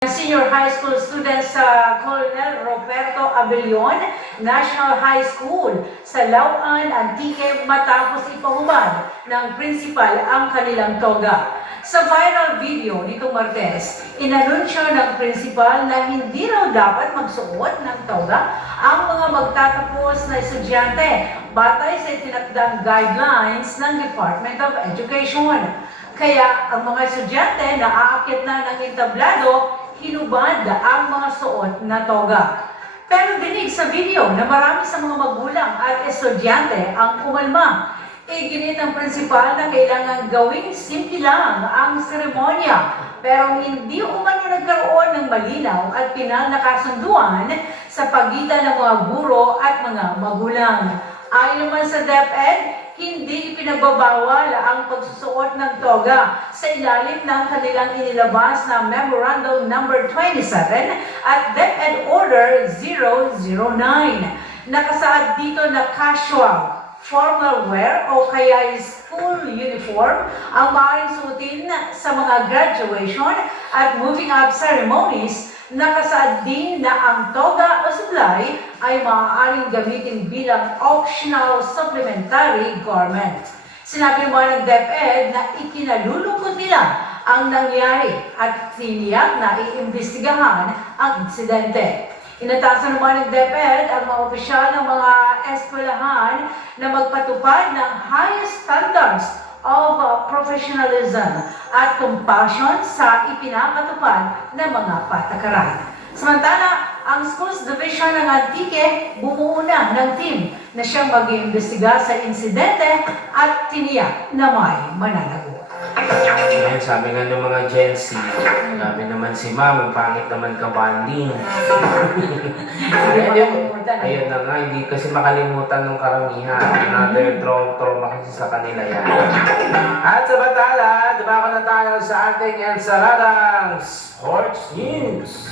Senior high school students sa Colonel Roberto Abellon National High School sa Lauan, Antique matapos ipahubad ng principal ang kanilang toga. Sa viral video nitong Martes, inanunsyo ng principal na hindi raw dapat magsuot ng toga ang mga magtatapos na estudyante batay sa itinakdang guidelines ng Department of Education. Kaya ang mga estudyante na aakyat na ng entablado hinubad ang mga suot na toga. Pero dinig sa video na marami sa mga magulang at estudyante ang kumalma. Iginit ng prinsipal na kailangan gawing simple lang ang seremonya, pero hindi umano nagkaroon ng malinaw at pinanakasunduan sa pagitan ng mga guro at mga magulang. Ayon naman sa DepEd, hindi ipinagbabawal ang pagsusuot ng toga sa ilalim ng kanilang inilabas na Memorandum No. 27 at DepEd Order 009. Nakasaad dito na casual, formal wear o kaya school uniform ang maaaring suotin sa mga graduation at moving up ceremonies. Nakasaad din na ang toga o sublay ay maaaring gamitin bilang optional supplementary garment. Sinabi naman ng DepEd na ikinalulungkot nila ang nangyari at tiniyak na iimbestigahan ang insidente. Inatasan naman ng DepEd ang mga opisyal ng mga eskwelahan na magpatupad ng highest standards of professionalism at compassion sa ipinapatupad ng mga patakaran. Samantala, ang Schools Division ng Antique bumuo na ng team na siyang mag-iimbestiga sa insidente at tiniyak na may mananagot. Ayan, sabi nga ng mga Gen Z, sabi naman si Ma'am, pangit naman ka banding. Ayun na nga, hindi kasi makalimutan ng karamihan. Another trauma kasi sa kanila yan. At sa batala, dumako na tayo sa ating ensaladang Sports News.